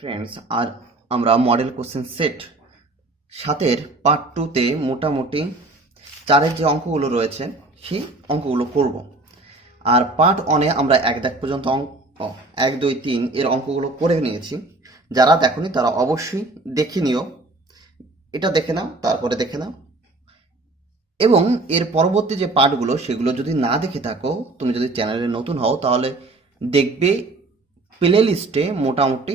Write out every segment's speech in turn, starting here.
Friends, আর আমরা model question set 7-এর part 2-তে মোটামুটি 4-এর যে অঙ্কগুলো রয়েছে সেই অঙ্কগুলো করব। আর পার্ট 1-এ আমরা 1 দাগ পর্যন্ত অঙ্ক 1 2 3 এর অঙ্কগুলো করে নিয়েছি। যারা দেখোনি তারা অবশ্যই দেখে নিও, এটা দেখে নাও, তারপরে দেখে নাও। এবং এর পরবর্তী যে পার্টগুলো সেগুলো যদি না দেখে থাকো, তুমি যদি চ্যানেলে নতুন হও তাহলে দেখবে প্লে লিস্টে মোটামুটি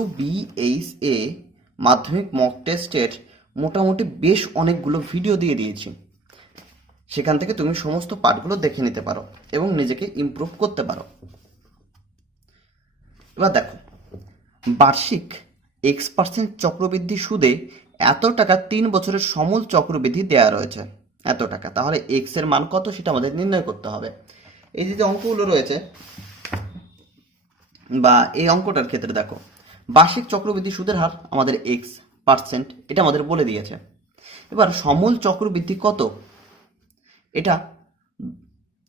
WBHA মাধ্যমিক মক টেস্টের মোটামুটি বেশ অনেকগুলো ভিডিও দিয়ে দিয়েছি। সেখান থেকে তুমি সমস্ত পার্টগুলো দেখে নিতে পারো এবং নিজেকে ইমপ্রুভ করতে পারো। এবার দেখো, বার্ষিক X% চক্রবৃদ্ধি সুদে এত টাকা 3 বছরের সমূল চক্রবৃদ্ধি দেওয়া রয়েছে এত টাকা। তাহলে এক্স এর মান কত সেটা আমাদের নির্ণয় করতে হবে। এই যে অঙ্কগুলো রয়েছে বা এই অঙ্কটার ক্ষেত্রে দেখো, বার্ষিক চক্রবৃদ্ধি সুদের হার আমাদের X%, এটা আমাদের বলে দিয়েছে। এবার সমূল চক্রবৃদ্ধি কত এটা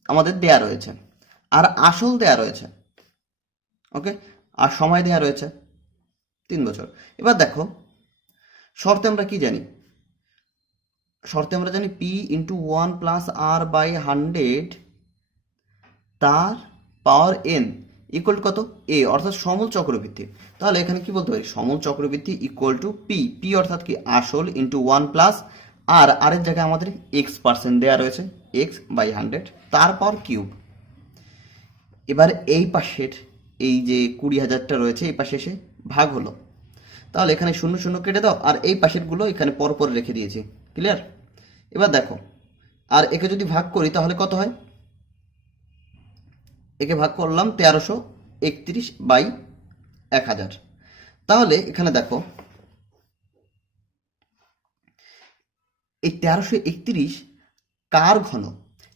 আমাদের দেয়া রয়েছে, আর আসল দেয়া রয়েছে, ওকে, আর সময় দেয়া রয়েছে 3 বছর। এবার দেখো, শর্তে আমরা কি জানি? শর্তে আমরা জানি P × 1 + R/100 তার পাওয়ার n ইকুয়াল টু কত? A, অর্থাৎ সমূল চক্রবৃদ্ধি। তাহলে এখানে কি বলতে পারি? সমূল চক্রবৃদ্ধি ইকুয়াল টু P, P অর্থাৎ কি? আসল ইন্টু 1 প্লাস আর, আর এর জায়গায় আমাদের X% দেওয়া রয়েছে, X/100 তার পাওয়ার কিউব। এবার এই পাশের এই যে 20,000টা রয়েছে এই পাশে এসে ভাগ হলো, তাহলে এখানে 0 0 কেটে দাও, আর এই পাশেরগুলো এখানে পরপর রেখে দিয়েছি। ক্লিয়ার? এবার দেখো, আর একে যদি ভাগ করি তাহলে কত হয়? একে ভাগ করলাম 1331/1000। তাহলে এখানে দেখো, এই 1331 কার ঘন?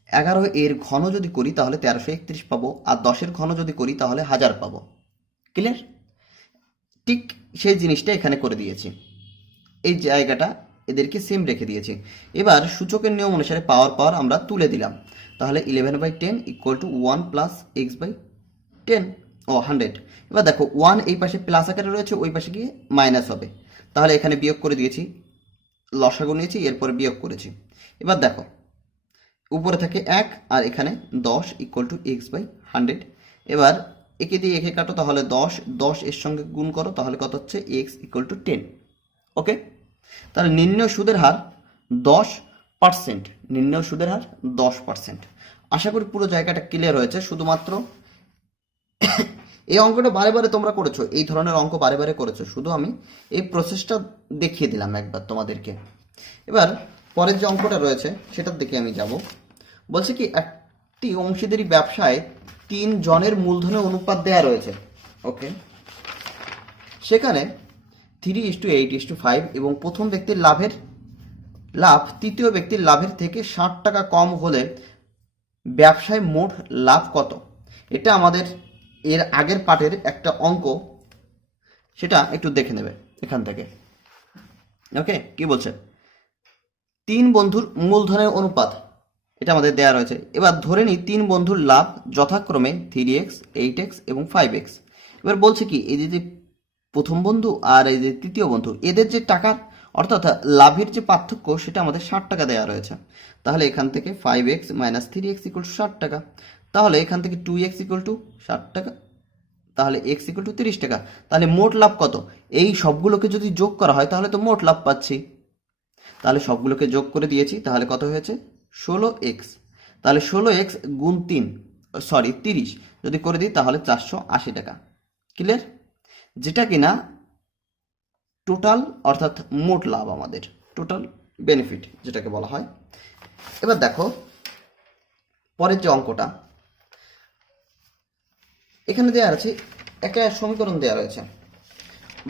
11 এর ঘন যদি করি তাহলে 1331 পাবো, আর 10-এর ঘন যদি করি তাহলে 1000 পাবো। ক্লিয়ার? ঠিক সেই জিনিসটা এখানে করে দিয়েছি, এই জায়গাটা এদেরকে সেম রেখে দিয়েছি। এবার সূচকের নিয়ম অনুসারে পাওয়ার আমরা তুলে দিলাম, তাহলে 11/10 ইকুয়াল টু 1 প্লাস x/10 100। এবার দেখো 1 এই পাশে প্লাস আকারে রয়েছে, ওই পাশে গিয়ে মাইনাস হবে, তাহলে এখানে বিয়োগ করে দিয়েছি, লসাগু নিয়েছি, এরপরে বিয়োগ করেছি। এবার দেখো, উপরে থাকে 1 আর এখানে 10 ইকুয়াল টু x/100। এবার একে দিয়ে একে কাটো, তাহলে 10 এর সঙ্গে গুণ করো, তাহলে কত হচ্ছে? x equal to 10। ওকে, তাহলে নির্ণয় সুদের হার 10%। নির্ণয় সুদের হার 10%। আশা করি পুরো জায়গাটা ক্লিয়ার হয়েছে। শুধুমাত্র এই অঙ্কটা বারে বারে তোমরা করেছো, এই ধরনের অঙ্ক বারে বারে করেছো, শুধু আমি এই প্রসেসটা দেখিয়ে দিলাম একবার তোমাদেরকে। এবার পরের যে অঙ্কটা রয়েছে সেটার দিকে আমি যাব। বলছে কি, একটি অংশীদারি ব্যবসায় 3 জনের মূলধনের অনুপাত দেয়া রয়েছে। ওকে, সেখানে 3:8:5 এবং প্রথম ব্যক্তির লাভ তৃতীয় ব্যক্তির লাভের থেকে 60 টাকা কম হলে ব্যবসায় মোট লাভ কত? এটা আমাদের এর আগের পার্টের একটা অঙ্ক, সেটা একটু দেখে নেবে এখান থেকে। ওকে, কি বলছে? 3 বন্ধুর মূলধনের অনুপাত এটা আমাদের দেয়া রয়েছে। এবার ধরে নিই 3 বন্ধুর লাভ যথাক্রমে 3x, 8x এবং 5x। এবার বলছে কি, এই যে প্রথম বন্ধু আর এই যে তৃতীয় বন্ধু, এদের যে টাকার অর্থাৎ লাভের যে পার্থক্য সেটা আমাদের 60 টাকা দেওয়া রয়েছে। তাহলে এখান থেকে 5x - 3x = 60 টাকা। তাহলে এখান থেকে 2x = 60 টাকা, তাহলে x = 30 টাকা। তাহলে মোট লাভ কত? এই সবগুলোকে যদি যোগ করা হয় তাহলে তো মোট লাভ পাচ্ছি। তাহলে সবগুলোকে যোগ করে দিয়েছি, তাহলে কত হয়েছে? 16x। তাহলে 16x গুণ 30 যদি করে দিই তাহলে 480 টাকা। ক্লিয়ার? যেটা কিনা টোটাল অর্থাৎ মোট লাভ, আমাদের টোটাল বেনিফিট যেটাকে বলা হয়। এবার দেখো পরের যে অঙ্কটা, এখানে দেওয়া আছে একটা সমীকরণ দেওয়া রয়েছে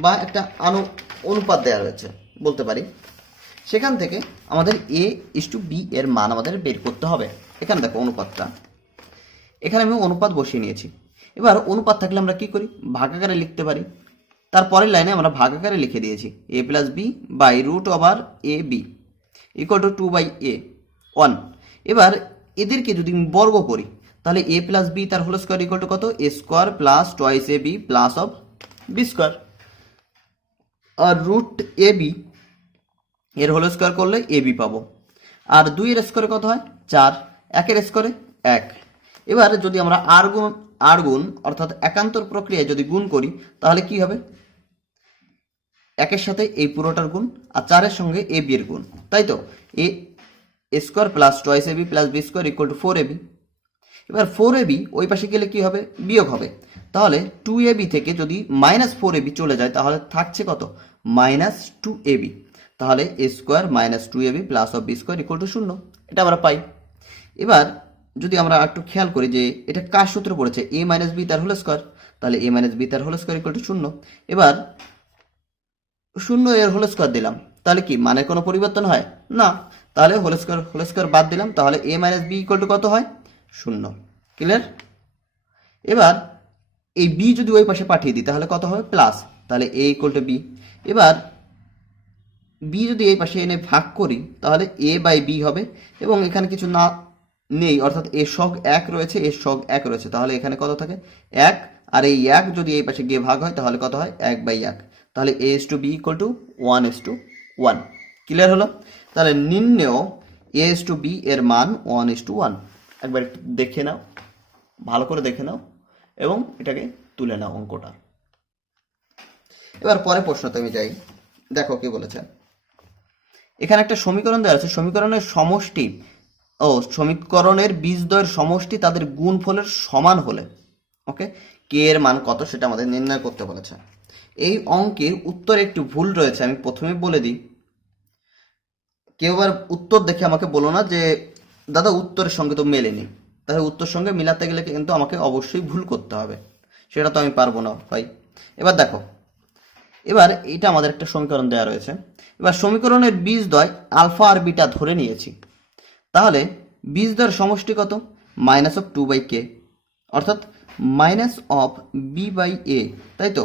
বা একটা অনুপাত দেওয়া রয়েছে বলতে পারি। সেখান থেকে আমাদের A:B এর মান আমাদের বের করতে হবে। এখানে দেখো অনুপাতটা, এখানে আমি অনুপাত বসিয়ে নিয়েছি। এবার অনুপাত থাকলে আমরা কি করি? ভাগাকারে লিখতে পারি। তারপরের লাইনে আমরা ভাগাকারে লিখে দিয়েছি a + b √ab equal to 2/a 1। এবার এদেরকে যদি বর্গ করি তাহলে a + b তার হোল স্কয়ার ইকুয়াল টু কত? a² + 2ab plus of B square. আর রুট এ বি এর হোল স্কোয়ার করলে এ বি পাবো। আর 2 এর স্কোয়ারে কত হয় 4, 1 এর স্কোয়ারে 1। এবার যদি আমরা আর গুণ অর্থাৎ একান্তর প্রক্রিয়ায় যদি গুণ করি তাহলে কি হবে, 1 এর সাথে এই পুরোটার গুণ আর 4 এর সঙ্গে এ বি এর গুণ, তাই তো A square plus twice A B plus B square equal to 4ab। এবার 4ab ওই পাশে গেলে কি হবে, বিয়োগ হবে। তাহলে 2ab থেকে যদি -4ab চলে যায় তাহলে থাকছে কত, -2ab। তাহলে a square -2ab plus of B square equal to 0, এটা আমরা পাই। এবার যদি আমরা একটু খেয়াল করি যে এটা কার সূত্র পড়েছে, a - b তার হোল স্কোয়ার, তাহলে a - b তার হোল স্কোয়ার ইকুয়াল টু 0। এবার 0 এর হোল স্কোয়ার দিলাম, তাহলে কি মানের কোনো পরিবর্তন হয় না, তাহলে হোল স্কোয়ার বাদ দিলাম, তাহলে a - b ইকুয়াল টু কত হয় 0। ক্লিয়ার? এবার এই b যদি ওই পাশে পাঠিয়ে দিই তাহলে কত হবে প্লাস, তাহলে a ইকুয়াল টু b। এবার b যদি এই পাশে এনে ভাগ করি তাহলে a বাই b হবে, এবং এখানে কিছু না নেই অর্থাৎ a সগ 1 রয়েছে, a সগ 1 রয়েছে, তাহলে এখানে কত থাকে 1, আর এই 1 যদি এই পাশে গিয়ে ভাগ হয় তাহলে কত হয় 1/1, তাহলে a/b ইকুয়াল টু 1:1। ক্লিয়ার হলো? তাহলে নির্ণেয় a/b এর মান 1:1। একবার একটু দেখে নাও, ভালো করে দেখে নাও এবং এটাকে তুলে নাও অঙ্কটা। এবার পরে প্রশ্নতে আমি যাই, দেখো কি বলেছে। এখানে একটা সমীকরণ দেওয়া আছে, সমীকরণের সমষ্টি সমীকরণের বীজদ্বয়ের সমষ্টি তাদের গুণফলের সমান হলে ওকে কে এর মান কত সেটা আমাদের নির্ণয় করতে বলেছে। এই অঙ্কের উত্তরে একটু ভুল রয়েছে, আমি প্রথমে বলে দিই। কেউ আবার উত্তর দেখে আমাকে বলো না যে দাদা উত্তরের সঙ্গে তো মেলেনি, তাহলে উত্তর সঙ্গে মিলাতে গেলে কিন্তু আমাকে অবশ্যই ভুল করতে হবে, সেটা তো আমি পারবো না ভাই। এবার দেখো, এবার এটা আমাদের একটা সমীকরণ দেওয়া রয়েছে। এবার সমীকরণের বীজদ্বয় আলফা আর বিটা ধরে নিয়েছি, তাহলে বীজদ্বয়ের সমষ্টি কত, -2/k, অর্থাৎ -b/a, তাই তো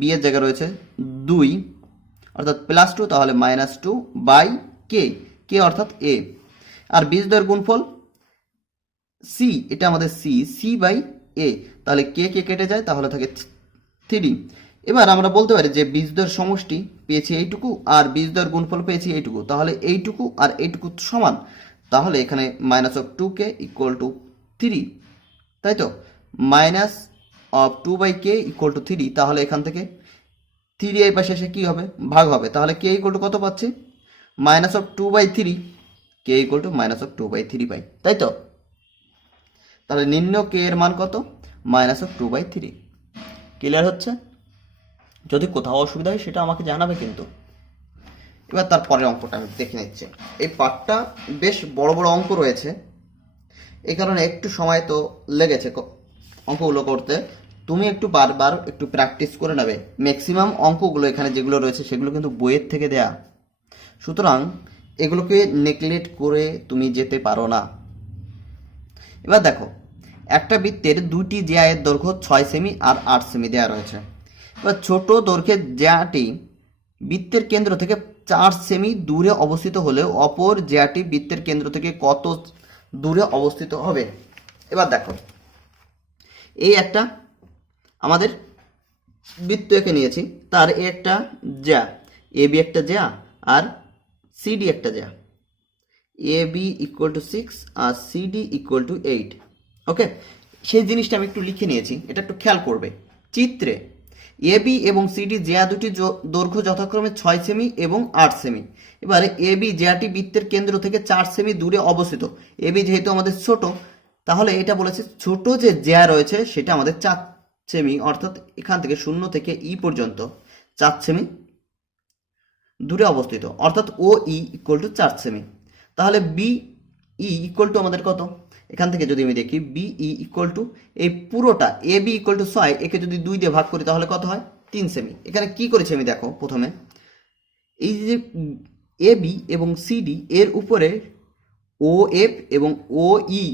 -b এর জায়গা রয়েছে 2 অর্থাৎ +2, তাহলে -2/k, k অর্থাৎ a। আর বীজদ্বয়ের গুণফল c, এটা আমাদের c/a, তাহলে k কেটে যায় তাহলে থাকে 3। এবার আমরা বলতে পারি যে বীজদ্বয়ের সমষ্টি পেয়েছি এইটুকু আর বীজদ্বয়ের গুণফল পেয়েছি এইটুকু, তাহলে এইটুকু আর এইটুকু সমান, তাহলে এখানে -2k ইকুয়াল টু 3, তাই তো -2/k ইকুয়াল টু 3, তাহলে এখান থেকে 3 এই পাশে এসে কি হবে, ভাগ হবে, তাহলে k ইকুয়াল টু কত পাচ্ছি -2/3, k ইকুয়াল টু -2/3 পাই, তাই তো। তাহলে নির্ণয় k এর মান কত, -2/3। ক্লিয়ার হচ্ছে? যদি কোথাও অসুবিধা হয় সেটা আমাকে জানাবে কিন্তু। এবার তারপরের অঙ্কটা আমি দেখে নিচ্ছি। এই পার্টটা বেশ বড় বড় অঙ্ক রয়েছে, এই কারণে একটু সময় তো লেগেছে অঙ্কগুলো করতে। তুমি একটু বারবার একটু প্র্যাকটিস করে নেবে। ম্যাক্সিমাম অঙ্কগুলো এখানে যেগুলো রয়েছে সেগুলো কিন্তু বইয়ের থেকে দেয়া, সুতরাং এগুলোকে নেগলেক্ট করে তুমি যেতে পারো না। এবার দেখো, একটা বৃত্তের দুটি জ্যায়ের দৈর্ঘ্য 6 সেমি আর 8 সেমি দেওয়া রয়েছে। এবার ছোট দৈর্ঘ্যের জ্যাটি বৃত্তের কেন্দ্র থেকে 4 সেমি দূরে অবস্থিত হলেও অপর জ্যাটি বৃত্তের কেন্দ্র থেকে কত দূরে অবস্থিত হবে। এবার দেখো, এই একটা আমাদের বৃত্ত এঁকে নিয়েছি, তার এ একটা জ্যা, এ বি একটা জ্যা আর সিডি একটা জ্যা, এ বি ইকুয়াল টু 6 আর সিডি ইকুয়াল টু 8। ওকে, সেই জিনিসটা আমি একটু লিখে নিয়েছি, এটা একটু খেয়াল করবে। চিত্রে এ বি এবং সিডি জ্যা দুটি দৈর্ঘ্য যথাক্রমে 6 সেমি এবং 8 সেমি। এবারে এ বি জ্যাটি বৃত্তের কেন্দ্র থেকে 4 সেমি দূরে অবস্থিত। এ বি যেহেতু আমাদের ছোট, তাহলে এটা বলেছে ছোট যে জ্যা রয়েছে সেটা আমাদের 4 সেমি, অর্থাৎ এখান থেকে 0 থেকে ই পর্যন্ত 4 সেমি দূরে অবস্থিত, অর্থাৎ ও ই ইকুয়াল টু 4 সেমি। তাহলে বি ই ইকুয়াল টু আমাদের কত, এখান থেকে যদি আমি দেখি বি ই ইকুয়াল টু এই পুরোটা এ বি ইকুয়াল টু 6, একে যদি 2 দিয়ে ভাগ করি তাহলে কত হয় 3 সেমি। এখানে কি করেছি আমি দেখো, প্রথমে এই যে এ বি এবং সিডি এর উপরে ও এফ এবং ও ই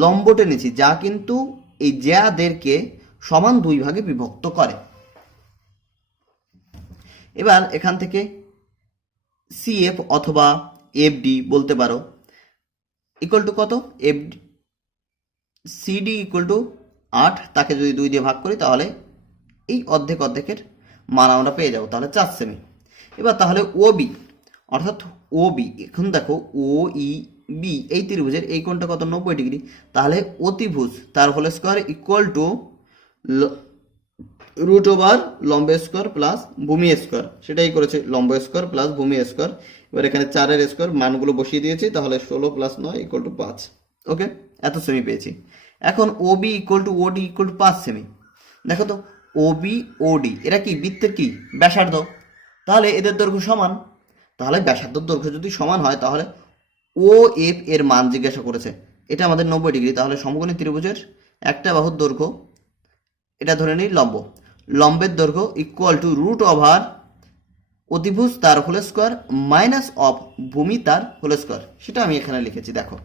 লম্ব টেনেছি, যা কিন্তু এই জ্যাদেরকে সমান 2 ভাগে বিভক্ত করে। এবার এখান থেকে সিএফ অথবা এফডি বলতে পারো ইকুয়াল টু কত, এফ সিডি ইকুয়াল টু 8, তাকে যদি 2 দিয়ে ভাগ করি তাহলে এই অর্ধেক অর্ধেকের মান আমরা পেয়ে যাব, তাহলে 4 সেমি। এবার তাহলে ও বি, অর্থাৎ ও বি, এখন দেখো ও ই বি এই ত্রিভুজের এই কোণটা কত, 90 ডিগ্রি। তাহলে অতিভুজ তার whole square equal to root over লম্ব স্কোয়ার প্লাস ভূমি স্কোয়ার, সেটাই করেছে, লম্ব স্কোয়ার প্লাস ভূমি স্কোয়ার। এবার এখানে 4-এর স্কোয়ার মানগুলো বসিয়ে দিয়েছি, তাহলে 16 + 9 = 5। ওকে, এত সেমি পেয়েছি। এখন O B equal to O D equal to 5 সেমি। দেখো তো ও বি ও ডি এরা কি বৃত্তের কি ব্যাসার্ধ, তাহলে এদের দৈর্ঘ্য সমান। তাহলে ব্যাসার্ধর দৈর্ঘ্য যদি সমান হয় তাহলে ও এফ এর মান জিজ্ঞাসা করেছে, এটা আমাদের 90 ডিগ্রি। তাহলে সমকোণী ত্রিভুজের একটা বাহুর দৈর্ঘ্য, এটা ধরে নিই লম্ব, লম্বের দৈর্ঘ্য ইকুয়াল টু রুট ওভার অতিভুজ তার হোল স্কোয়ার মাইনাস অফ ভূমি তার হোল স্কোয়ার, সেটা আমি এখানে লিখেছি। দেখো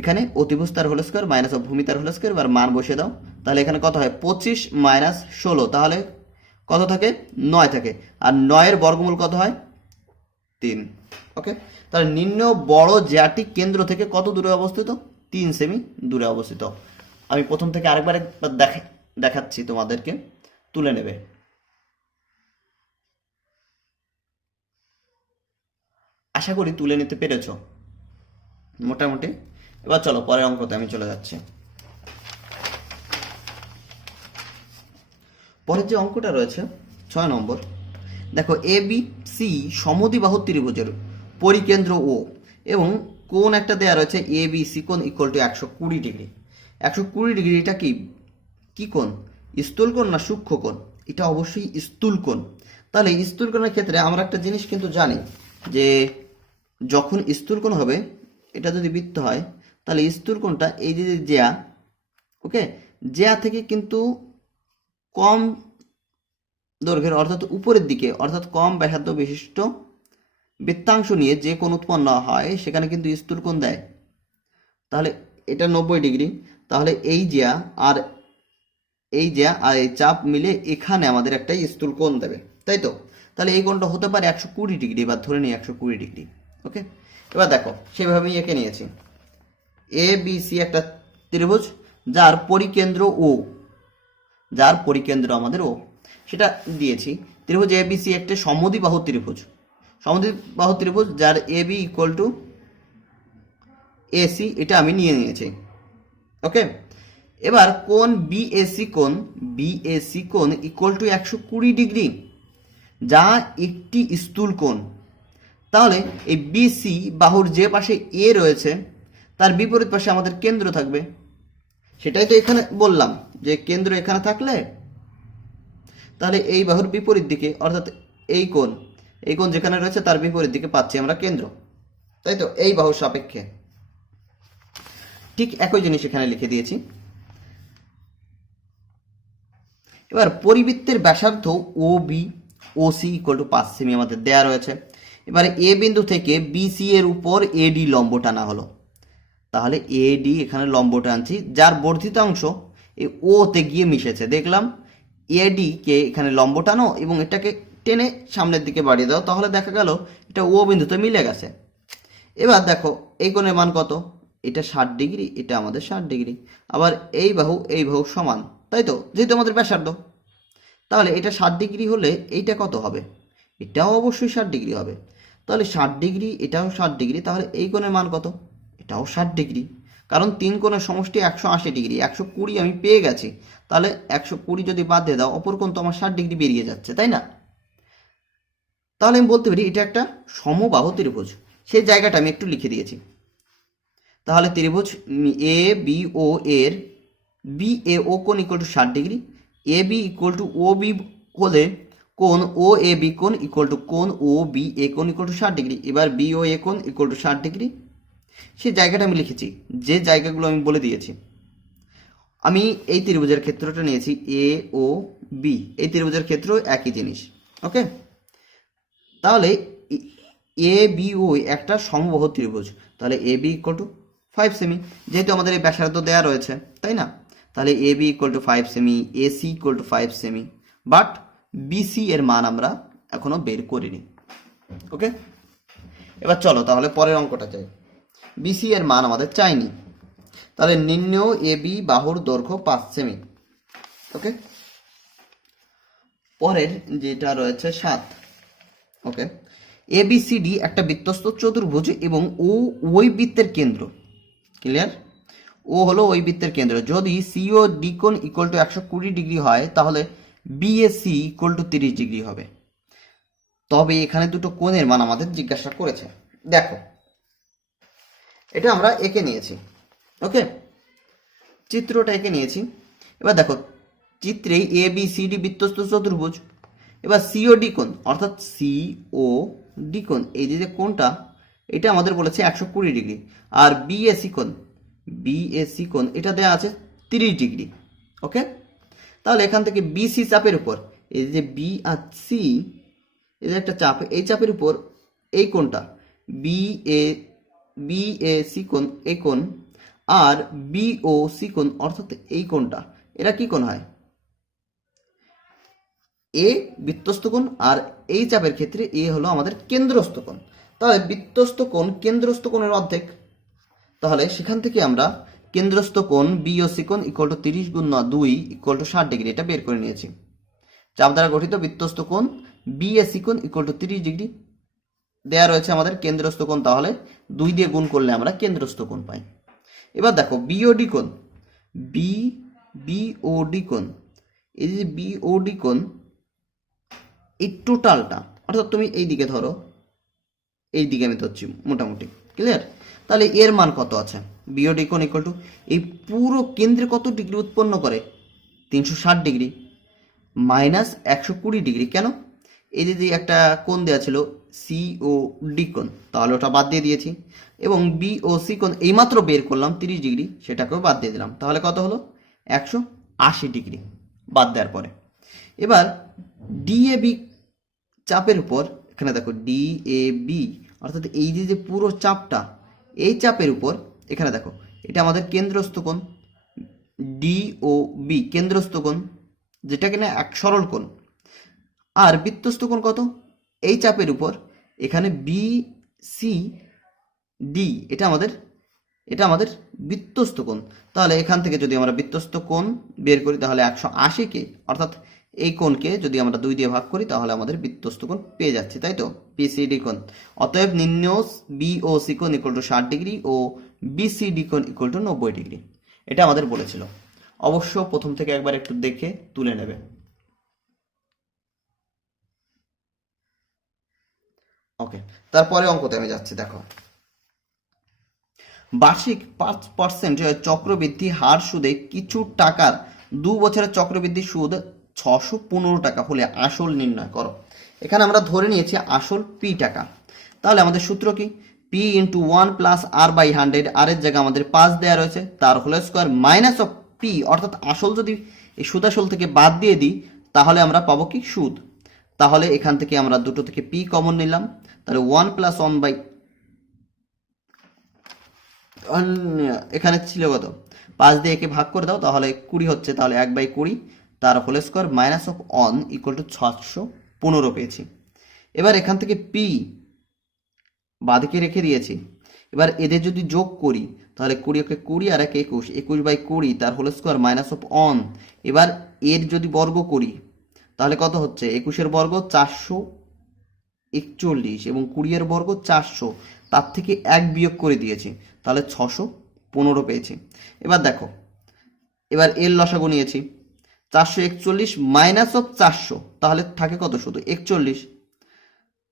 এখানে অতিভুজ তার হোল স্কোয়ার মাইনাস অফ ভূমি তার হোল স্কোয়ার, এবার মান বসিয়ে দাও। তাহলে এখানে কত হয়, 25 - 16, তাহলে কত থাকে, 9 থাকে। আর 9-এর বর্গমূল কত হয়, 3। ওকে, তাহলে নির্ণয় বড় জ্যাটি কেন্দ্র থেকে কত দূরে অবস্থিত, 3 সেমি দূরে অবস্থিত। আমি প্রথম থেকে আরেকবার দেখাচ্ছি তোমাদেরকে, তুলে নেবে। আশা করি তুলে নিতে পেরেছ মোটামুটি। এবার চলো পরের অঙ্কতে আমি চলে যাচ্ছি। পরের যে অঙ্কটা রয়েছে 6 নম্বর, দেখো এ বি সি সমদ্বিবাহু ত্রিভুজের পরিকেন্দ্র ও এবং কোণ একটা দেওয়া রয়েছে এ বি সি কোণ ইকুয়াল টু 120 ডিগ্রি। 120 ডিগ্রি এটা কি কোণ, স্থূল কোণ না সূক্ষ্ম কোণ? এটা অবশ্যই স্থূল কোণ। তাহলে স্থূল কোণের ক্ষেত্রে আমরা একটা জিনিস কিন্তু জানি যে যখন স্থূল কোণ হবে, এটা যদি বৃত্ত হয় তাহলে স্থূল কোণটা এই যে জ্যা, ওকে, জ্যা থেকে কিন্তু কম দৈর্ঘ্যের অর্থাৎ উপরের দিকে অর্থাৎ কম ব্যাসার্ধ বিশিষ্ট বৃত্তাংশ নিয়ে যে কোণ উৎপন্ন হয় সেখানে কিন্তু স্থূল কোণ দেয়। তাহলে এটা 90 ডিগ্রি। তাহলে এই জ্যা আর এই চাপ মিলে এখানে আমাদের একটা স্থূল কোণ দেবে, তাই তো? তাহলে এই কোণটা হতে পারে 120 ডিগ্রি, বা ধরে নিই 120 ডিগ্রি। ওকে, এবার দেখো সেভাবে আমি এঁকে নিয়েছি। এ বি সি একটা ত্রিভুজ যার পরিকেন্দ্র ও, যার পরিকেন্দ্র আমাদের ও, সেটা দিয়েছি। ত্রিভুজ এ বি সি একটা সমদ্বিবাহু ত্রিভুজ, সমদ্বিবাহু ত্রিভুজ যার A B equal to A C, এটা আমি নিয়ে নিয়েছি। ওকে, এবার কোণ বিএসি কোণ ইকুয়াল টু 120 ডিগ্রি, যা একটি স্থূল কোণ। তাহলে এই বিসি বাহুর যে পাশে এ রয়েছে তার বিপরীত পাশে আমাদের কেন্দ্র থাকবে। সেটাই তো এখানে বললাম যে কেন্দ্র এখানে থাকলে তাহলে এই বাহুর বিপরীত দিকে অর্থাৎ এই কোণ যেখানে রয়েছে তার বিপরীত দিকে পাচ্ছি আমরা কেন্দ্র, তাই তো, এই বাহুর সাপেক্ষে। ঠিক একই জিনিস এখানে লিখে দিয়েছি। এবার পরিবৃত্তের ব্যাসার্ধ O B O C equal to 5 সেমি আমাদের দেয়া রয়েছে। এবারে এ বিন্দু থেকে বিসি এর উপর এডি লম্ব টানা হলো। তাহলে এডি এখানে লম্ব টানছি, যার বর্ধিত অংশ এই ওতে গিয়ে মিশেছে। দেখলাম এডি কে এখানে লম্ব টানো এবং এটাকে টেনে সামনের দিকে বাড়িয়ে দাও, তাহলে দেখা গেল এটা ও বিন্দুতে মিলে গেছে। এবার দেখো এই কোণের মান কত, এটা 60 ডিগ্রি, এটা আমাদের 60 ডিগ্রি। আবার এই বাহু সমান, তাই তো, যেহেতু আমাদের ব্যাসার্ধ। তাহলে এটা 60 ডিগ্রি হলে এইটা কত হবে, এটাও অবশ্যই 60 ডিগ্রি হবে। তাহলে 60 ডিগ্রি, এটাও 60 ডিগ্রি, তাহলে এই কোণের মান কত, এটাও 60 ডিগ্রি। কারণ 3 কোণের সমষ্টি 180 ডিগ্রি, 120 আমি পেয়ে গেছি। তাহলে 120 যদি বাদ দিয়ে দাও, অপর কোণ তো আমার 60 ডিগ্রি বেরিয়ে যাচ্ছে, তাই না? তাহলে আমি বলতে পারি এটা একটা সমবাহু ত্রিভুজ। সেই জায়গাটা আমি একটু লিখে দিয়েছি। তাহলে ত্রিভুজ এ বি ও এর বি এ ও কোণ ইকুয়াল টু 60 ডিগ্রি, A B equal to O B হলে কোণ ও এ বি কোণ ইকুয়াল টু কোণ ও বি এ কোণ ইকুয়াল টু 60 ডিগ্রি। এবার বি ও এ কোণ ইকুয়াল টু 60 ডিগ্রি। সেই জায়গাটা আমি লিখেছি, যে জায়গাগুলো আমি বলে দিয়েছি। আমি এই ত্রিভুজের ক্ষেত্রটা নিয়েছি এ ও বি, এই ত্রিভুজের ক্ষেত্র একই জিনিস। ওকে, তাহলে এ বি ও একটা সমবাহু ত্রিভুজ। তাহলে এ বি ইকুয়াল টু 5 সেমি, যেহেতু আমাদের এই ব্যাসার্ধ দেওয়া রয়েছে, তাই না? তাহলে এ বি ইকুয়াল টু 5 সেমি, এ সি ইকুয়াল টু 5 সেমি, বাট বিসি এর মান আমরা এখনো বের করিনি। ওকে, এবার চলো তাহলে পরের অঙ্কটা চাই। বিসি এর মান আমাদের চাইনি, তাহলে নির্ণেয় এ বি বাহুর দৈর্ঘ্য 5 সেমি। ওকে, পরের যেটা রয়েছে 7, ওকে, ABCD একটা বৃত্তস্থ চতুর্ভুজ এবং ও ওই বৃত্তের কেন্দ্র। ক্লিয়ার? ও হলো ওই বৃত্তের কেন্দ্র। যদি CO D কোণ ইকুয়াল টু 120 ডিগ্রি হয় তাহলে BAC ইকুয়াল টু 30 ডিগ্রি হবে। তবে এখানে দুটো কোণের মান আমাদের জিজ্ঞাসা করেছে। দেখো, এটা আমরা এঁকে নিয়েছি, ওকে, চিত্রটা এঁকে নিয়েছি। এবার দেখো, চিত্রে ABCD বৃত্তস্থ চতুর্ভুজ। এবার COD কোণ অর্থাৎ COD কোণ, এই যে কোণটা, এটা আমাদের বলেছে 120 ডিগ্রি। আর BAC কোণ এটা দেওয়া আছে 30 ডিগ্রি, ওকে। তাহলে এখান থেকে BC চাপের উপর এই যে B আর C, এই যে একটা চাপ, এই চাপের উপর এই কোণটা BAC কোণ, এই কোণ, আর BOC কোণ অর্থাৎ এই কোণটা, এরা কি কোণ হয়? এ বৃত্তস্থ কোণ, আর এই চাপের ক্ষেত্রে এ হলো আমাদের কেন্দ্রস্থ কোণ। তাহলে বৃত্তস্থ কোণ কেন্দ্রস্থ কোণের অর্ধেক। তাহলে সেখান থেকে আমরা কেন্দ্রস্থ কোণ BOC কোণ ইকুয়াল টু 30 গুণ 2 ইকুয়াল টু 60 ডিগ্রি, এটা বের করে নিয়েছি। চাপ দ্বারা গঠিত বৃত্তস্থ কোণ BAC কোণ ইকুয়াল টু 30 ডিগ্রি দেয়া রয়েছে আমাদের কেন্দ্রস্থ কোণ। তাহলে 2 দিয়ে গুণ করলে আমরা কেন্দ্রস্থ কোণ পাই। এবার দেখো BOD কোণ, BOD কোণ, এই যে BOD কোণ, এই টোটালটা, অর্থাৎ তুমি এই দিকে ধরো, এই দিকে আমি ধরছি মোটামুটি, ক্লিয়ার? তাহলে এর মান কত আছে? BOD কোণ ইকুয়াল টু এই পুরো কেন্দ্রে কত ডিগ্রি উৎপন্ন করে? 360 ডিগ্রি মাইনাস 120 ডিগ্রি। কেন? এই যে একটা কোণ দেওয়া ছিল COD কোণ, তাহলে ওটা বাদ দিয়ে দিয়েছি। এবং BOC কোণ এইমাত্র বের করলাম 30 ডিগ্রি, সেটাকেও বাদ দিয়ে দিলাম। তাহলে কত হলো? 180 ডিগ্রি বাদ দেওয়ার পরে। এবার DAB চাপের উপর, এখানে দেখো DAB অর্থাৎ এই যে পুরো চাপটা, এই চাপের উপর এখানে দেখো, এটা আমাদের কেন্দ্রস্থ কোণ DOB, কেন্দ্রস্থ কোণ, যেটা কিনা এক সরল কোণ। আর বৃত্তস্থ কোণ কত? এই চাপের উপর এখানে BCD, এটা আমাদের বৃত্তস্থ কোণ। তাহলে এখান থেকে যদি আমরা বৃত্তস্থ কোণ বের করি তাহলে 180কে, অর্থাৎ এই কোণকে যদি আমরা 2 দিয়ে ভাগ করি তাহলে আমাদের বৃত্তস্থ কোণ পেয়ে যাচ্ছি, তাই তো? BCD কোণ। অতএব নির্ণেয় BOC কোণ ইকুয়াল টু 60 ডিগ্রি ও BCD কোণ ইকুয়াল টু 90 ডিগ্রি। এটা আমাদের বলেছিল। অবশ্য প্রথম থেকে একবার একটু দেখে তুলে নেবে। ওকে, তারপরে অঙ্কতে আমি যাচ্ছি। দেখো, বার্ষিক 5% চক্রবৃদ্ধি হার সুদে কিছু টাকার 2 বছরের চক্রবৃদ্ধি সুদ 615 টাকা হলে আসল নির্ণয় করো। এখানে আমরা ধরে নিয়েছি আসল P টাকা। তাহলে আমাদের সূত্র কি? P into 1 plus R by 100, আর এর জায়গায় আমাদের 5 দেওয়া রয়েছে, তার whole square minus of P, অর্থাৎ আসল যদি এই সুদ আসল থেকে বাদ দিয়ে দিই তাহলে আমরা পাবো কি? সুদ। তাহলে এখান থেকে আমরা দুটো থেকে P কমন নিলাম, তাহলে 1 প্লাস 1 বাই, এখানে ছিল কত? 5 দিয়ে একে ভাগ করে দাও তাহলে 20 হচ্ছে, তাহলে 1/20 তার whole square minus of 1 equal to 615 পেয়েছি। এবার এখান থেকে P বাদিকে রেখে দিয়েছি। এবার এদের যদি যোগ করি তাহলে 20 20 আর 1 21, 21/20 তার হোল স্কোয়ার মাইনাস অফ 1। এবার এর যদি বর্গ করি তাহলে কত হচ্ছে? 21 বর্গ 441 এবং 20 এর বর্গ 400, তার থেকে 1 বিয়োগ করে দিয়েছি, তাহলে 615 পেয়েছি। এবার দেখো, এবার এর লসাগু নিয়েছি 441 মাইনাস অফ 400, তাহলে থাকে কত? শুধু 41।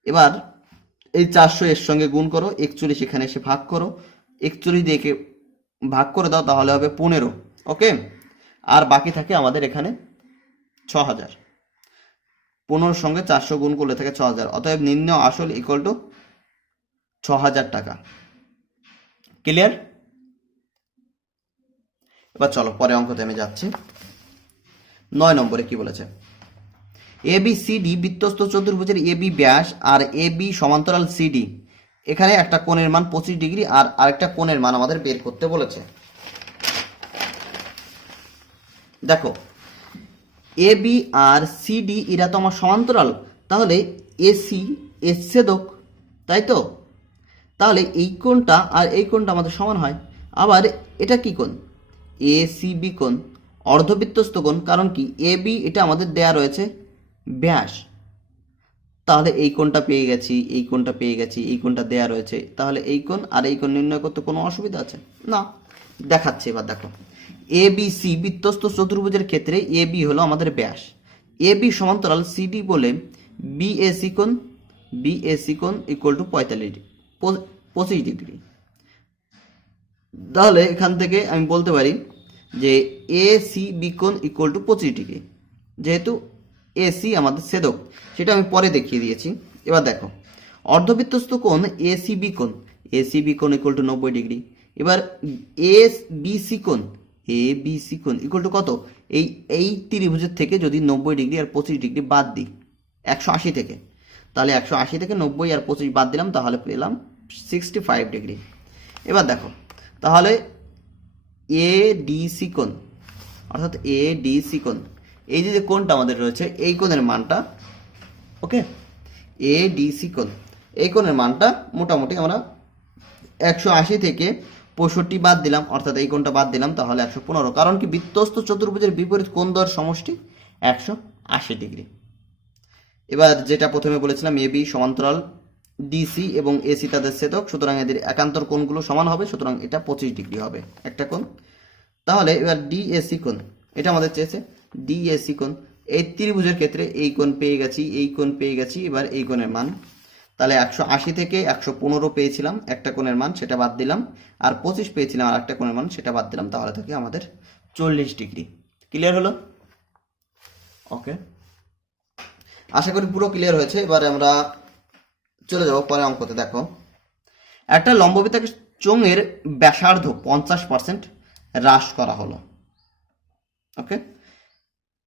এবার এই 400 এর সঙ্গে গুণ করো, 41 এখানে এসে ভাগ করো, 41 দিয়ে একে ভাগ করে দাও তাহলে হবে 15, ওকে। আর বাকি থাকে আমাদের এখানে 6000। 15 সঙ্গে 400 গুণ করলে থাকে 6000। অতএব নির্ণয় আসল ইকুয়াল টু 6000 টাকা। ক্লিয়ার? এবার চলো পরে অঙ্কতে আমি যাচ্ছি। 9 নম্বরে কি বলেছে? ABCD বৃত্তস্থ চতুর্ভুজের AB ব্যাস আর AB সমান্তরাল CD, এখানে একটা কোণের মান 25 ডিগ্রি আর আরেকটা কোণের মান আমাদের বের করতে বলেছে। দেখো, AB আর CD এরা তো আমার সমান্তরাল, তাহলে AC এর ছেদক, তাই তো? তাহলে এই কোণটা আর এই কোণটা আমাদের সমান হয়। আবার এটা কি কোণ? ACB কোণ, অর্ধবৃত্তস্থ কোণ। কারণ কি? AB এটা আমাদের দেয়া রয়েছে ব্যাস, তাহলে এই কোণটা পেয়ে গেছি, এই কোণটা পেয়ে গেছি, এই কোণটা দেয়া রয়েছে, তাহলে এই কোণ আর এই কোণ নির্ণয় করতে কোনো অসুবিধা আছে না। দেখাচ্ছে, এবার দেখো, এ বি সি বৃত্তস্থ চতুর্ভুজের ক্ষেত্রে এ বি হলো আমাদের ব্যাস, এ বি সমান্তরাল সিডি বলে বিএসি কোণ ইকুয়াল টু 25 ডিগ্রি। তাহলে এখান থেকে আমি বলতে পারি যে এ সি বি কোণ ইকুয়াল টু 25 ডিগ্রি, যেহেতু এসি আমাদের ছেদক, সেটা আমি পরে দেখিয়ে দিয়েছি। এবার দেখো, অর্ধবৃত্তস্থ কোণ এসিবি কোণ ইকুয়াল টু 90 ডিগ্রি। এবার এ বিসি কোণ ইকুয়াল টু কত, এই ত্রিভুজের থেকে যদি 90 ডিগ্রি আর 25 ডিগ্রি বাদ দিই 180 থেকে, তাহলে 180 থেকে 90 আর 25 বাদ দিলাম, তাহলে পেলাম 65 ডিগ্রি। এবার দেখো, তাহলে এডিসি কোণ, অর্থাৎ এডিসি কোণ, এই যে কোণটা আমাদের রয়েছে এই কোণের মানটা, ওকে, এডিসি কোণ, এই কোণের মানটা মোটামুটি আমরা 180 থেকে 65 বাদ দিলাম, অর্থাৎ এই কোণটা বাদ দিলাম, তাহলে 115। কারণ কি, বৃত্তস্থ চতুর্ভুজের বিপরীত কোণ দ্বয়ের সমষ্টি 180 ডিগ্রি। এবার যেটা প্রথমে বলেছিলাম, এ বি সমান্তরাল ডিসি এবং এসি তাদের ছেদক, সুতরাং এদের একান্তর কোণগুলো সমান হবে, সুতরাং এটা 25 ডিগ্রি হবে একটা কোণ। তাহলে এবার ডিএসি কোণ, এটা আমাদের চেয়েছে ডিএসি কোণ, এই ত্রিভুজের ক্ষেত্রে এই কোণ পেয়ে গেছি, এই কোণ পেয়ে গেছি, এবার এই কোণের মান, তাহলে 180 থেকে 115 পেয়েছিলাম একটা কোণের মান, সেটা বাদ দিলাম, আর 25 পেয়েছিলাম আর একটা কোণের মান, সেটা বাদ দিলাম, তাহলে থাকে আমাদের 40 ডিগ্রি। ক্লিয়ার হলো? ওকে, আশা করি পুরো ক্লিয়ার হয়েছে। এবারে আমরা চলে যাব পরে অঙ্কতে। দেখো, একটা লম্ববৃত্তাকার চোঙের ব্যাসার্ধ 50% হ্রাস করা হলো, ওকে,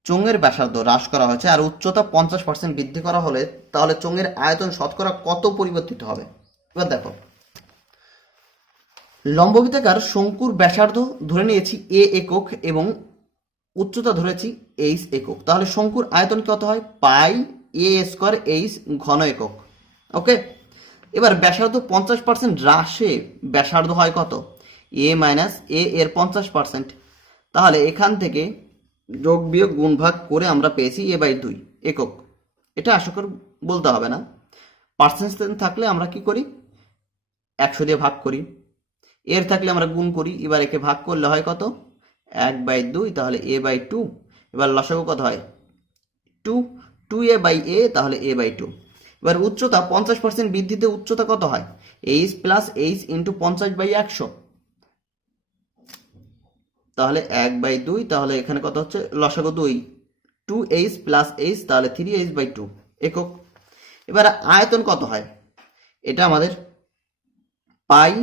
চোঙের ব্যাসার্ধ হ্রাস করা হয়েছে আর উচ্চতা 50% বৃদ্ধি করা হলে তাহলে চোঙের আয়তন শতকরা কত পরিবর্তিত হবে? এবার দেখো, লম্ববৃত্তাকার শঙ্কুর ব্যাসার্ধ ধরে নিয়েছি এ একক এবং উচ্চতা ধরেছি এইচ একক, তাহলে শঙ্কুর আয়তন কত হয়? পাই এ স্কয়ার এইচ ঘন একক, ওকে। এবার ব্যাসার্ধ 50% হ্রাসে ব্যাসার্ধ হয় কত? এ মাইনাস এ এর 50%, তাহলে এখান থেকে যোগ বিয়োগ গুণ ভাগ করে আমরা পেয়েছি a/2 একক। এটা আশা করি বলতে হবে না, পার্সেন্টেজ থাকলে আমরা কি করি, 100 দিয়ে ভাগ করি, এর থাকলে আমরা গুণ করি, এবার একে ভাগ করলে হয় কত? 1/2, তাহলে a/2। এবার লসাগু কত হয়? 2a/a, তাহলে a/2। এবার উচ্চতা 50% বৃদ্ধিতে উচ্চতা কত হয়? h প্লাস h ইন্টু 50/100, তাহলে 1/2, তাহলে এখানে কত হচ্ছে? লসাগু 2, 2h প্লাস h, তাহলে 3h/2 একক। এবার আয়তন কত হয়? এটা আমাদের পাই,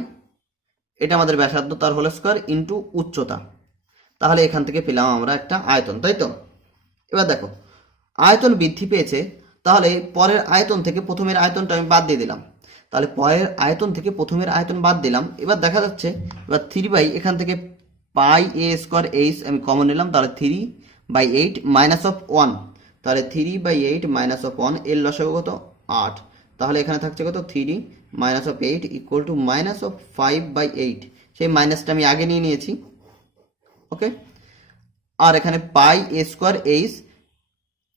এটা আমাদের ব্যাসার্ধ তার হোল স্কয়ার ইন্টু উচ্চতা, তাহলে এখান থেকে পেলাম আমরা একটা আয়তন, তাই তো? এবার দেখো, আয়তন বৃদ্ধি পেয়েছে, তাহলে পরের আয়তন থেকে প্রথমের আয়তনটা আমি বাদ দিয়ে দিলাম, তাহলে পরের আয়তন থেকে প্রথমের আয়তন বাদ দিলাম। এবার দেখা যাচ্ছে, এবার 3 এখান থেকে পাই এ স্কয়ার এইচ আমি কমন নিলাম, তাহলে 3/8 মাইনাস অফ 1, তাহলে 3/8 মাইনাস অফ 1, এর লসাগু কত? 8, তাহলে এখানে থাকছে কত? 3 minus of 8 equal to minus of 5/8, সেই মাইনাসটা আমি আগে নিয়ে নিয়েছি, ওকে। আর এখানে পাই এ স্কয়ার এইচ,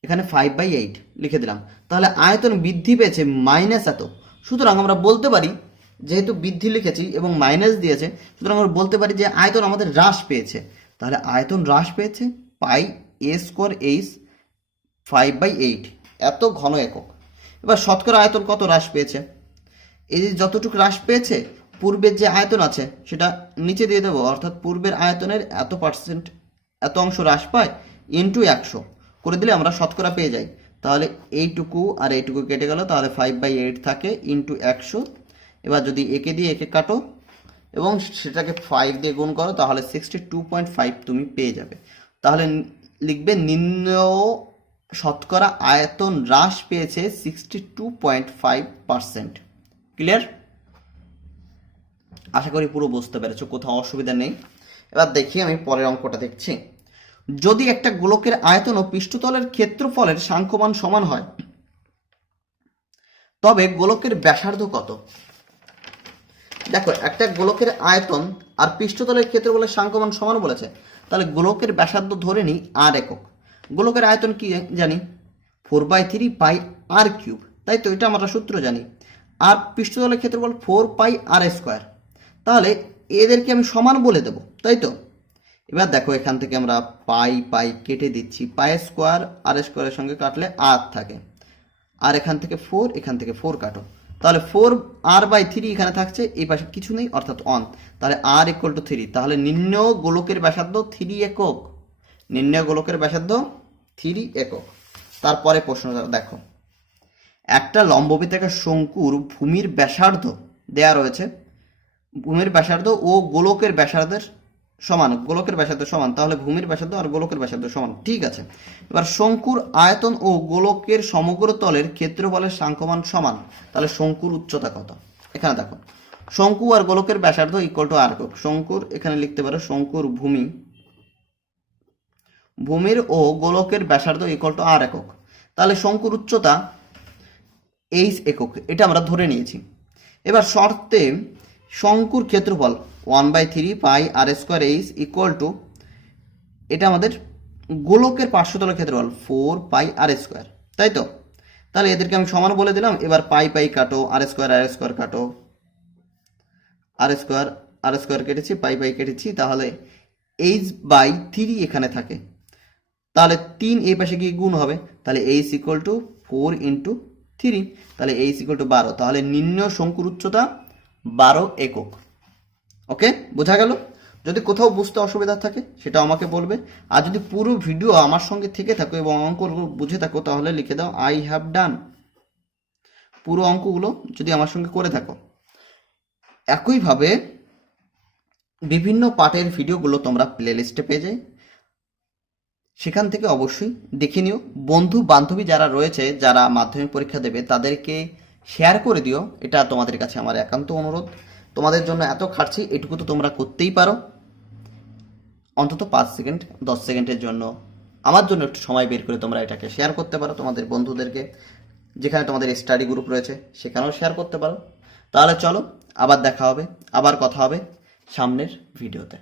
এখানে 5/8 লিখে দিলাম, তাহলে আয়তন বৃদ্ধি পেয়েছে মাইনাস এত। সুতরাং আমরা বলতে পারি, যেহেতু বৃদ্ধি লিখেছি এবং মাইনাস দিয়েছে, সুতরাং আমরা বলতে পারি যে আয়তন আমাদের হ্রাস পেয়েছে, তাহলে আয়তন হ্রাস পেয়েছে পাই এ স্কয়ার এইচ 5/8 এত ঘন একক। এবার শতকরা আয়তন কত হ্রাস পেয়েছে? এই যে যতটুকু হ্রাস পেয়েছে, পূর্বের যে আয়তন আছে সেটা নিচে দিয়ে দেবো, অর্থাৎ পূর্বের আয়তনের এত পার্সেন্ট, এত অংশ হ্রাস পায় ইন্টু 100 করে দিলে আমরা শতকরা পেয়ে যাই, তাহলে এইটুকু আর এইটুকু কেটে গেল, তাহলে 5/8 থাকে ইন্টু 100। এবার যদি একে দিয়ে একে কাটো এবং সেটাকে 5 দিয়ে গুণ করো, তাহলে 62.5 তুমি পেয়ে যাবে। তাহলে লিখবে নির্ণেয় শতকরা আয়তন হ্রাস পেয়েছে 62.5%। ক্লিয়ার? আশা করি পুরো বুঝতে পেরেছো, কোথাও অসুবিধা নেই। এবার দেখি আমি পরের অঙ্কটা দেখছি। যদি একটা গোলকের আয়তন ও পৃষ্ঠতলের ক্ষেত্রফলের সাংখ্যমান সমান হয়, তবে গোলকের ব্যাসার্ধ কত? দেখো, একটা গোলকের আয়তন আর পৃষ্ঠতলের ক্ষেত্রফলের সাংখ্যমান সমান বলেছে, তাহলে গোলকের ব্যাসার্ধ ধরে নিই আর একক। গোলকের আয়তন কি জানি? 4/3 পাই r কিউব, তাই তো? এটা আমরা সূত্র জানি। আর পৃষ্ঠতলের ক্ষেত্রফল 4 পাই r স্কোয়ার। তাহলে এদেরকে আমি সমান বলে দেবো, তাই তো? এবার দেখো এখান থেকে আমরা পাই পাই কেটে দিচ্ছি, পাই স্কোয়ার আর স্কোয়ারের সঙ্গে কাটলে আর থাকে, আর এখান থেকে 4, এখান থেকে 4 কাটো, তাহলে 4r/3 এখানে থাকছে, এই পাশে কিছু নেই অর্থাৎ 1, তাহলে r = 3। তাহলে নির্ণেয় গোলকের ব্যাসার্ধ 3 একক, নির্ণেয় গোলকের ব্যাসার্ধ 3 একক। তারপরে প্রশ্নটা দেখো, একটা লম্ববৃত্তাকার শঙ্কুর ভূমির ব্যাসার্ধ দেয়া রয়েছে, ভূমির ব্যাসার্ধ ও গোলকের ব্যাসার্ধের সমান, গোলকের ব্যাসার্ধ সমান, তাহলে ভূমির ব্যাসার্ধ আর গোলকের ব্যাসার্ধ সমান, ঠিক আছে। এবার শঙ্কুর আয়তন ও গোলকের সমগ্র তলের ক্ষেত্রফলের সাংখ্যমান সমান, তাহলে শঙ্কুর উচ্চতা কত? এখানে দেখো শঙ্কু আর গোলকের ব্যাসার্ধ = r একক। শঙ্কুর এখানে লিখতে পারো শঙ্কুর ভূমির ও গোলকের ব্যাসার্ধ = r একক, তাহলে শঙ্কুর উচ্চতা h একক, এটা আমরা ধরে নিয়েছি। এবার শর্তে শঙ্কুর ক্ষেত্রফল 1/3 পাই r² h এটা আমাদের গোলকের পার্শ্বতলের ক্ষেত্রফল 4 পাই r², তাই তো? তাহলে এদেরকে আমি সমান বলে দিলাম। এবার পাই পাই কাটো, r² কাটো, r² কেটেছি, পাই পাই কেটেছি, তাহলে h/3 এখানে থাকে, তাহলে 3 এই পাশে গিয়ে গুণ হবে, তাহলে h = 4 × 3, তাহলে h = 12, তাহলে নির্ণেয় শঙ্কুর উচ্চতা 12 একক। ওকে, বোঝা গেল? যদি কোথাও বুঝতে অসুবিধা থাকে সেটা আমাকে বলবে, আর যদি পুরো ভিডিও আমার সঙ্গে থেকে থাকো এবং অঙ্কগুলো বুঝে থাকো তাহলে লিখে দাও আই হ্যাভ ডান। পুরো অঙ্কগুলো যদি আমার সঙ্গে করে থাকো। একইভাবে বিভিন্ন পার্টের ভিডিওগুলো তোমরা প্লেলিস্টে পেয়ে যাই, সেখান থেকে অবশ্যই দেখে নিও। বন্ধু বান্ধবী যারা রয়েছে, যারা মাধ্যমিক পরীক্ষা দেবে, তাদেরকে শেয়ার করে দিও, এটা তোমাদের কাছে আমার একান্ত অনুরোধ। তোমাদের জন্য এত খাটছি, এটুকু তো তোমরা করতেই পারো, অন্তত 5 সেকেন্ড 10 সেকেন্ডের জন্য আমার জন্য একটু সময় বের করে তোমরা এটাকে শেয়ার করতে পারো তোমাদের বন্ধুদেরকে, যেখানে তোমাদের স্টাডি গ্রুপ রয়েছে সেখানেও শেয়ার করতে পারো। তাহলে চলো, আবার দেখা হবে, আবার কথা হবে সামনের ভিডিওতে।